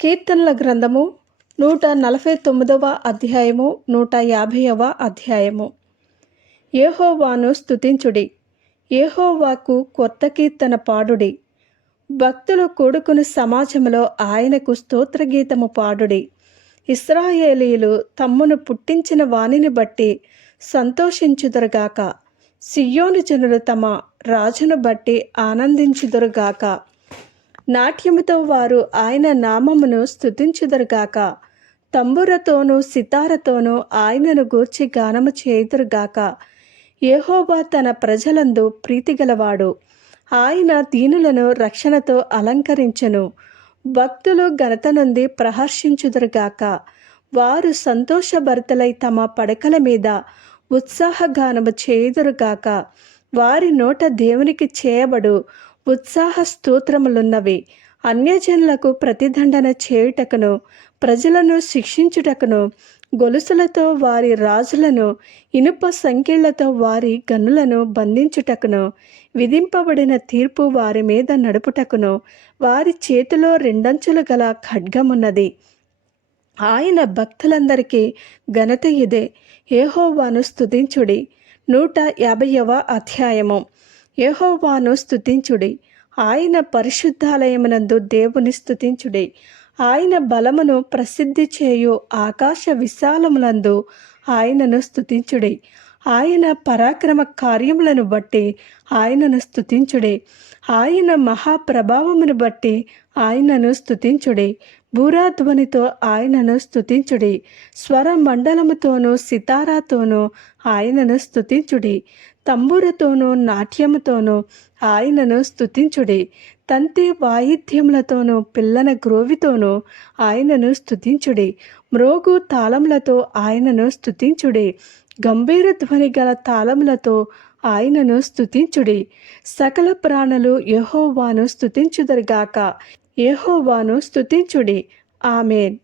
కీర్తనల గ్రంథము నూట నలభై తొమ్మిదవ అధ్యాయము నూట యాభైవ అధ్యాయము. ఏహోవాను స్తుతించుడి. ఏహోవాకు కొత్త కీర్తన పాడుడి. భక్తులు కూడుకుని సమాజంలో ఆయనకు స్తోత్రగీతము పాడుడి. ఇస్రాయేలీలు తమ్మును పుట్టించిన వానిని బట్టి సంతోషించుదురుగాక. సియోను జనులు తమ రాజును బట్టి ఆనందించుదురుగాక. నాట్యముతో వారు ఆయన నామమును స్థుతించుదరుగాక తంబురతోనూ సితారతోనూ ఆయనను గూర్చి గానము చేయుదురుగాక. యెహోవా తన ప్రజలందు ప్రీతిగలవాడు. ఆయన దీనులను రక్షణతో అలంకరించెను. భక్తులు ఘనత నుండి ప్రహర్షించుదురుగాక. వారు సంతోషభరితలై తమ పడకల మీద ఉత్సాహగానము చేయుదురుగాక. వారి నోట దేవునికి చేయబడు ఉత్సాహ స్తోత్రములున్నవి అన్యజనులకు ప్రతిదండన చేయుటకును ప్రజలను శిక్షించుటకును గొలుసులతో వారి రాజులను ఇనుప సంఖ్యలతో వారి గనులను బంధించుటకును విధింపబడిన తీర్పు వారి మీద నడుపుటకును వారి చేతిలో రెండంచులు గల ఖడ్గమున్నది. ఆయన భక్తులందరికీ ఘనత ఇదే. ఏహోవాను స్తుతించుడి. నూట యాభైవ అధ్యాయము. యహోవాను స్థుతించుడి ఆయన పరిశుద్ధాలయమునందు దేవుని స్థుతించుడి ఆయన బలమును ప్రసిద్ధి చేయు ఆకాశ విశాలములందు ఆయనను స్థుతించుడి ఆయన పరాక్రమ కార్యములను బట్టి ఆయనను స్థుతించుడే ఆయన మహాప్రభావమును బట్టి ఆయనను స్థుతించుడి భూరాధ్వనితో ఆయనను స్థుతించుడి స్వర మండలముతోనూ సితారాతోనూ ఆయనను స్థుతించుడి తంబూరతోనూ నాట్యముతోనూ ఆయనను స్థుతించుడి తంతి వాయిద్యములతోనూ పిల్లన గ్రోవితోనూ ఆయనను స్థుతించుడి మ్రోగు తాళములతో ఆయనను స్థుతించుడి గంభీర ధ్వని గల తాళములతో ఆయనను స్థుతించుడి సకల ప్రాణులు యహోవాను స్తుతించుదరుగాక. యహోవాను స్థుతించుడి ఆమెన్.